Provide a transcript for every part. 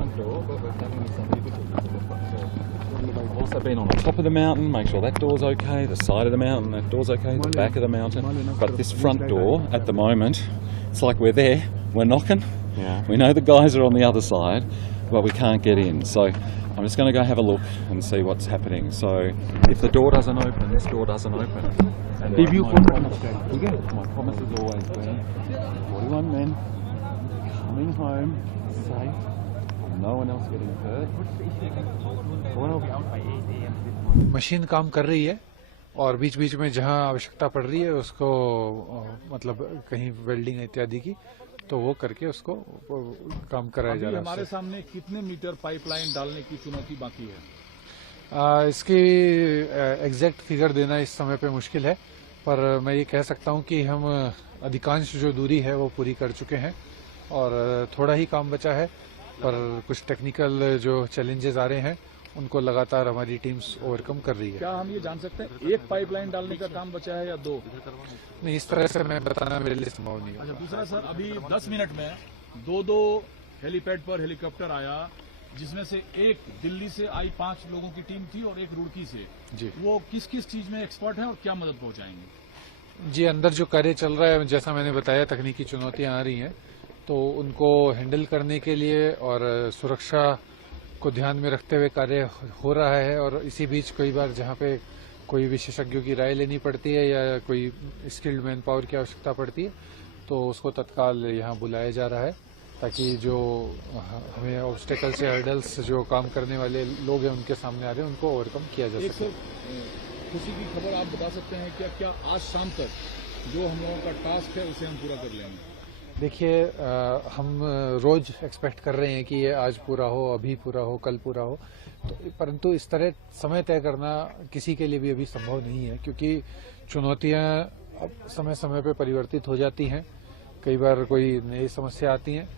front door, but we're having some difficulties with the front door. We've also been on the top of the mountain, make sure that door's okay, the side of the mountain, that door's okay, the back of the mountain. But this front door, at the moment, it's like we're there, we're knocking. Yeah. We know the guys are on the other side, but we can't get in. So I'm just going to go have a look and see what's happening. So if the door doesn't open, this door doesn't open. And my promise has always been 41 men coming home safe, no one else getting hurt. Machine काम कर रही है और बीच बीच में जहां आवश्यकता पड़ रही है उसको मतलब कहीं वेल्डिंग इत्यादि की तो वो करके उसको काम कराया जा रहा है। हमारे सामने कितने मीटर पाइपलाइन डालने की चुनौती बाकी है? इसकी एग्जैक्ट फिगर देना इस समय पे मुश्किल है, पर मैं ये कह सकता हूं कि हम अधिकांश जो दूरी है वो पूरी कर चुके हैं और थोड़ा ही काम बचा है, पर कुछ टेक्निकल जो चैलेंजेस आ रहे हैं उनको लगातार हमारी टीम्स ओवरकम कर रही है। क्या हम ये जान सकते हैं एक पाइपलाइन डालने का काम बचा है या दो? नहीं, इस तरह से मैं बताना मेरे लिए संभव नहीं है। अच्छा, दूसरा सर, अभी 10 मिनट में दो हेलीपैड पर हेलीकॉप्टर आया, जिसमें से एक दिल्ली से आई 5 लोगों की टीम थी और एक रुड़की से। जी, वो किस किस चीज में एक्सपर्ट है और क्या मदद पहुंचाएंगे? जी, अंदर जो कार्य चल रहा है, जैसा मैंने बताया, तकनीकी चुनौतियां आ रही हैं, तो उनको हैंडल करने के लिए और सुरक्षा को ध्यान में रखते हुए कार्य हो रहा है। और इसी बीच कई बार जहां पे कोई विशेषज्ञों की राय लेनी पड़ती है या कोई स्किल्ड मैन पावर की आवश्यकता पड़ती है तो उसको तत्काल यहाँ बुलाया जा रहा है, ताकि जो हमें ऑब्स्टेकल्स या हर्डल्स जो काम करने वाले लोग हैं उनके सामने आ रहे हैं उनको ओवरकम किया जा सके। सर, खुशी की खबर आप बता सकते हैं क्या आज शाम तक जो हम लोगों का टास्क है उसे हम पूरा कर लेंगे? देखिए, हम रोज एक्सपेक्ट कर रहे हैं कि ये आज पूरा हो, अभी पूरा हो, कल पूरा हो, तो परंतु इस तरह समय तय करना किसी के लिए भी अभी संभव नहीं है, क्योंकि चुनौतियां अब समय समय पे परिवर्तित हो जाती हैं, कई बार कोई नई समस्या आती हैं,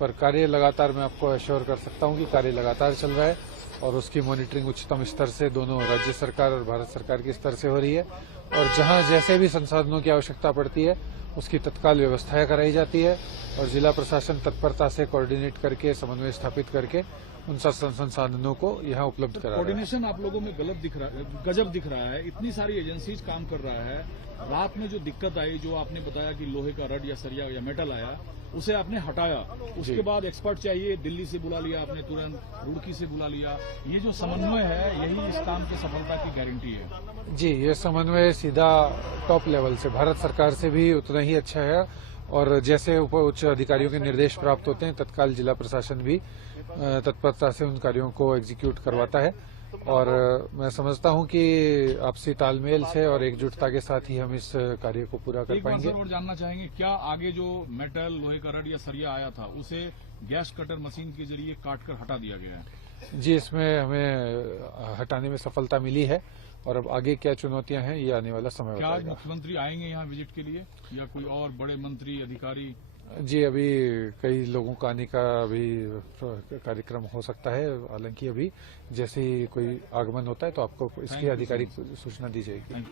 पर कार्य लगातार, मैं आपको एश्योर कर सकता हूं कि कार्य लगातार चल रहा है और उसकी मॉनिटरिंग उच्चतम स्तर से दोनों राज्य सरकार और भारत सरकार के स्तर से हो रही है। और जहां जैसे भी संसाधनों की आवश्यकता पड़ती है उसकी तत्काल व्यवस्थाएं कराई जाती है और जिला प्रशासन तत्परता से कोऑर्डिनेट करके, समन्वय स्थापित करके उन संसाधनों को यहाँ उपलब्ध करा रहा है। कोऑर्डिनेशन आप लोगों में गजब दिख रहा है, इतनी सारी एजेंसीज काम कर रहा है। रात में जो दिक्कत आई, जो आपने बताया कि लोहे का रड या सरिया या मेटल आया, उसे आपने हटाया, उसके बाद एक्सपर्ट चाहिए, दिल्ली से बुला लिया आपने, तुरंत रुड़की से बुला लिया। ये जो समन्वय है यही इस काम की सफलता की गारंटी है। जी, ये समन्वय सीधा टॉप लेवल से भारत सरकार से भी उतना ही अच्छा है और जैसे उच्च अधिकारियों के निर्देश प्राप्त होते हैं तत्काल जिला प्रशासन भी तत्परता से उन कार्यों को एग्जीक्यूट करवाता है। और मैं समझता हूं कि आपसी तालमेल से और एकजुटता के साथ ही हम इस कार्य को पूरा कर पाएंगे। एक बार जानना चाहेंगे, क्या आगे जो मेटल, लोहे का रड या सरिया आया था उसे गैस कटर मशीन के जरिए काटकर हटा दिया गया है? जी, इसमें हमें हटाने में सफलता मिली है और अब आगे क्या चुनौतियां हैं ये आने वाला समय बताएगा। क्या मुख्यमंत्री आएंगे यहाँ विजिट के लिए या कोई और बड़े मंत्री अधिकारी? जी, अभी कई लोगों का आने का अभी कार्यक्रम हो सकता है, हालांकि अभी जैसे ही कोई आगमन होता है तो आपको इसकी आधिकारिक सूचना दी जाएगी।